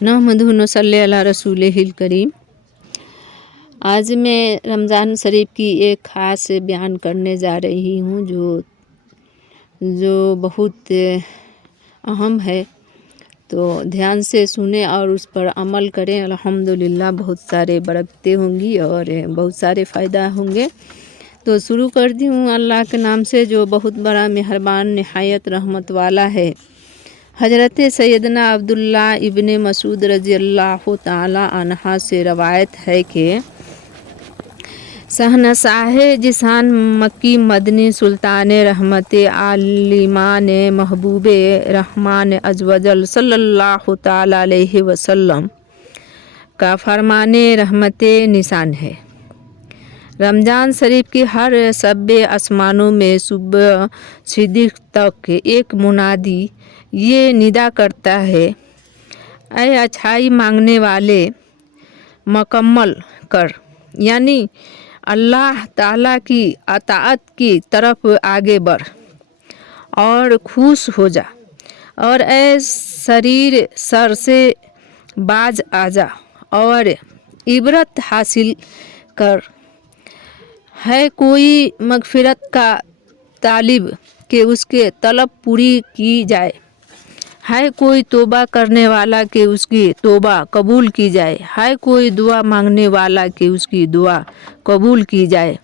नहमदुहु नसल्ली अला रसूलिहिल करीम। आज मैं रमज़ान शरीफ की एक ख़ास बयान करने जा रही हूँ जो बहुत अहम है, तो ध्यान से सुने और उस पर अमल करें। अल्हम्दुलिल्लाह बहुत सारे बरकतें होंगी और बहुत सारे फ़ायदा होंगे। तो शुरू करती हूँ अल्लाह के नाम से जो बहुत बड़ा मेहरबान निहायत रहमत वाला है। हज़रत सैयदना अब्दुल्ला इब्ने मसूद रज़ी अल्लाह ताला अन्हा से रवायत है कि शहनशाह जिसान मक्की मदनी सुल्तान रहमत आलिमान महबूब रहमान अज़वजल सल्लल्लाहु ताला अलैहि वसल्लम का फरमाने रहमत निशान है। रमज़ान शरीफ की हर शब्बे आसमानों में सुबह सिद्दीक़ तक एक मुनादी ये निदा करता है, ऐ अच्छाई मांगने वाले मुकम्मल कर, यानी अल्लाह ताला की अताअत की तरफ आगे बढ़ और खुश हो जा, और ऐ शरीर सर से बाज आजा और इबरत हासिल कर। है कोई मगफिरत का तालिब कि उसके तलब पूरी की जाए, है कोई तौबा करने वाला कि उसकी तौबा कबूल की जाए, है कोई दुआ मांगने वाला कि उसकी दुआ कबूल की जाए,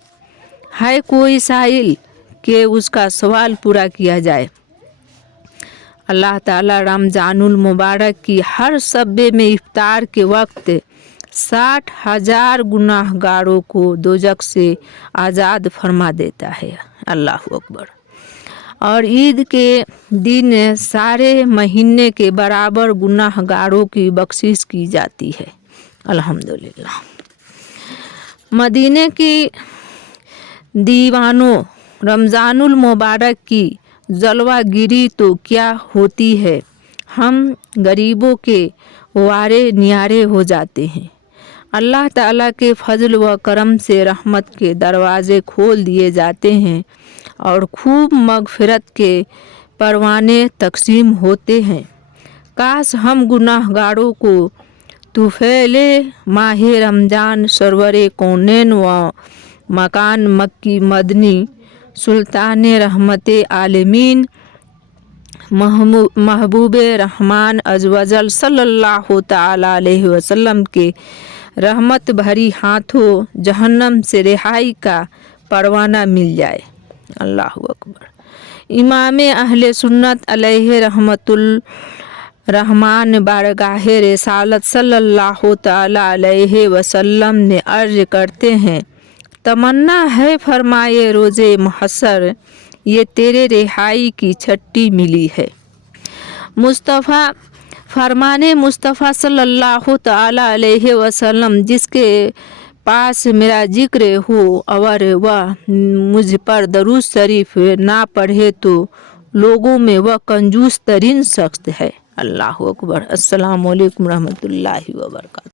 है कोई साइल कि उसका सवाल पूरा किया जाए। अल्लाह ताला रमज़ानुल मुबारक की हर शब्बे में इफ्तार के वक्त 60,000 गुनाहगारों को दोजख से आज़ाद फरमा देता है। अल्लाह अकबर। और ईद के दिन सारे महीने के बराबर गुनाहगारों की बख्शिश की जाती है। अल्हम्दुलिल्लाह। मदीने की दीवानों, रमज़ानुल मुबारक की जलवागिरी तो क्या होती है, हम गरीबों के वारे नियारे हो जाते हैं। अल्लाह ताला के फजल व करम से रहमत के दरवाज़े खोल दिए जाते हैं और खूब मगफिरत के परवाने तकसीम होते हैं। काश हम गुनाहगारों को तुफ़ैले माह रमज़ान सरवरे कौनैन व मकान मक्की मदनी सुल्तान रहमत आलमीन महबूब रहमान अज़वजल सल्लल्लाहु ताला अलैहि वसल्लम के रहमत भरी हाथों जहन्नम से रिहाई का परवाना मिल जाए। अल्लाह अकबर। इमाम अहले सुन्नत अलैहि रहमतुल रहमान बारगाहे रिसालत सल्लल्लाहु ताला अलैहि वसल्लम ने अर्ज करते हैं, तमन्ना है फरमाए रोज़े महशर ये तेरे रिहाई की छट्टी मिली है। मुस्तफ़ा फरमाने मुस्तफ़ा सल्लल्लाहु ताला अलैहि वसल्लम जिसके पास मेरा जिक्र हो और वह मुझ पर दरूद शरीफ ना पढ़े तो लोगों में वह कंजूस तरीन शख्स है। अल्लाह अकबर। अस्सलामु अलैकुम रहमतुल्लाहि व बरकातहू।